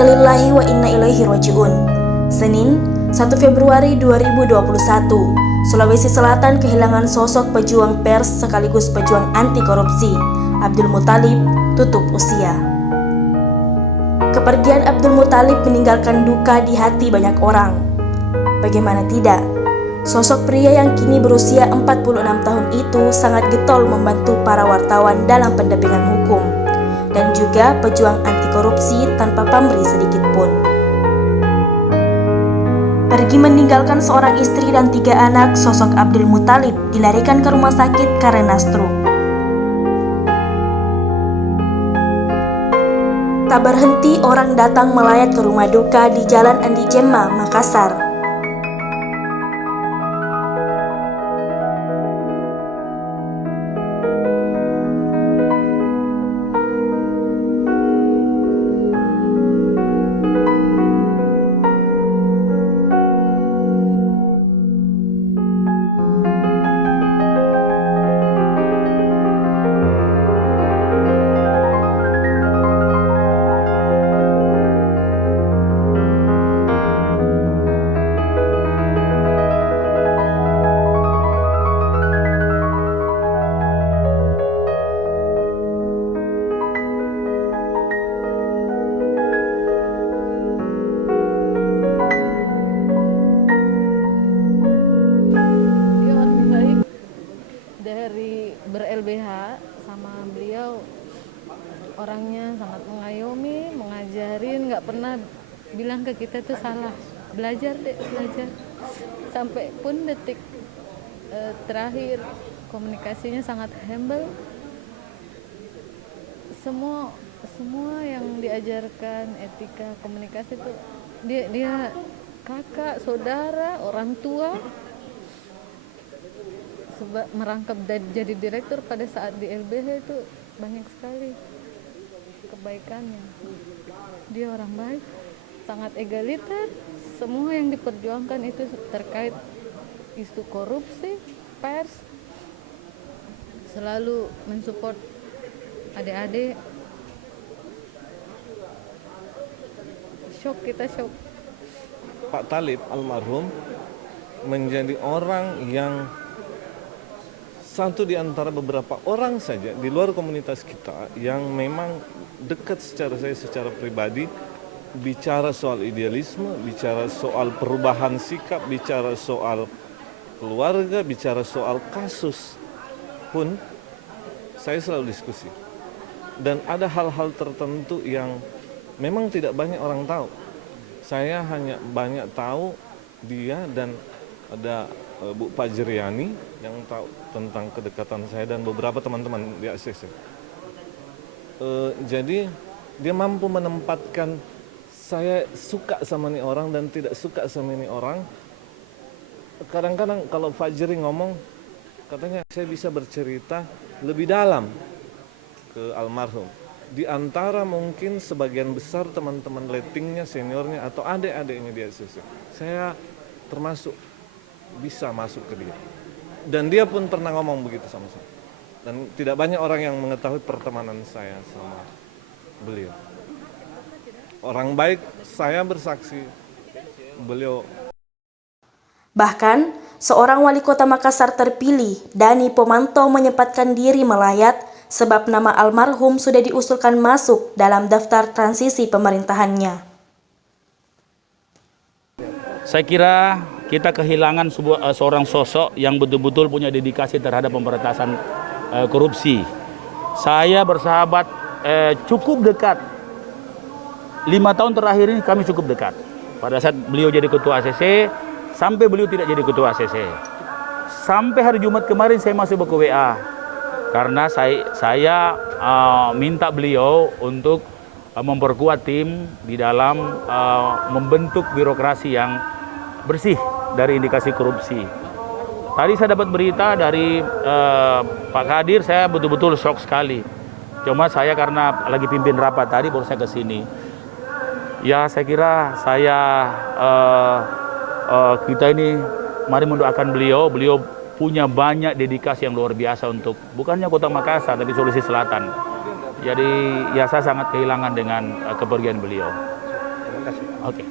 Innalillahi wa inna ilaihi raji'un. Senin, 1 Februari 2021, Sulawesi Selatan kehilangan sosok pejuang pers sekaligus pejuang anti korupsi. Abdul Muthalib tutup usia. Kepergian Abdul Muthalib meninggalkan duka di hati banyak orang. Bagaimana tidak? Sosok pria yang kini berusia 46 tahun itu sangat getol membantu para wartawan dalam pendampingan hukum dan juga pejuang anti korupsi tanpa pamrih sedikit pun. Pergi meninggalkan seorang istri dan 3 anak, sosok Abdul Muthalib dilarikan ke rumah sakit karena stroke. Tak berhenti orang datang melayat ke rumah duka di Jalan Andi Jemma, Makassar. Ber-LBH sama beliau, orangnya sangat mengayomi, mengajarin, nggak pernah bilang ke kita tuh salah, belajar deh, belajar. Sampai pun detik terakhir komunikasinya sangat humble. Semua yang diajarkan etika komunikasi tuh dia kakak, saudara, orang tua. Merangkap jadi direktur pada saat di LBH itu banyak sekali kebaikannya. Dia orang baik, sangat egaliter. Semua yang diperjuangkan itu terkait isu korupsi, pers, selalu mensupport adik-adik. Kita shock. Pak Thalib almarhum menjadi orang yang satu di antara beberapa orang saja di luar komunitas kita yang memang dekat secara pribadi, bicara soal idealisme, bicara soal perubahan sikap, bicara soal keluarga, bicara soal kasus pun saya selalu diskusi. Dan ada hal-hal tertentu yang memang tidak banyak orang tahu. Saya hanya banyak tahu dia dan ada Bu Fajriani yang tahu tentang kedekatan saya dan beberapa teman-teman di ACC. Jadi dia mampu menempatkan saya suka sama nih orang dan tidak suka sama ini orang. Kadang-kadang kalau Fajri ngomong, katanya saya bisa bercerita lebih dalam ke almarhum. Di antara mungkin sebagian besar teman-teman lettingnya, seniornya atau adik-adiknya di ACC. Saya termasuk bisa masuk ke dia. Dan dia pun pernah ngomong begitu sama saya. Dan tidak banyak orang yang mengetahui pertemanan saya sama beliau. Orang baik, saya bersaksi, beliau. Bahkan, seorang wali kota Makassar terpilih, Dani Pomanto, menyempatkan diri melayat sebab nama almarhum sudah diusulkan masuk dalam daftar transisi pemerintahannya. Saya kira kita kehilangan seorang sosok yang betul-betul punya dedikasi terhadap pemberantasan korupsi. Saya bersahabat cukup dekat. 5 tahun terakhir ini kami cukup dekat. Pada saat beliau jadi ketua ACC, sampai beliau tidak jadi ketua ACC. Sampai hari Jumat kemarin saya masih ke WA. Karena saya minta beliau untuk memperkuat tim di dalam membentuk birokrasi yang bersih dari indikasi korupsi. Tadi saya dapat berita dari Pak Kadir, saya betul-betul shock sekali. Cuma saya karena lagi pimpin rapat tadi baru saya ke sini. Ya saya kira kita ini mari mendoakan beliau. Beliau punya banyak dedikasi yang luar biasa untuk bukannya Kota Makassar tapi Sulawesi Selatan. Jadi ya saya sangat kehilangan dengan kepergian beliau. Terima kasih. Oke.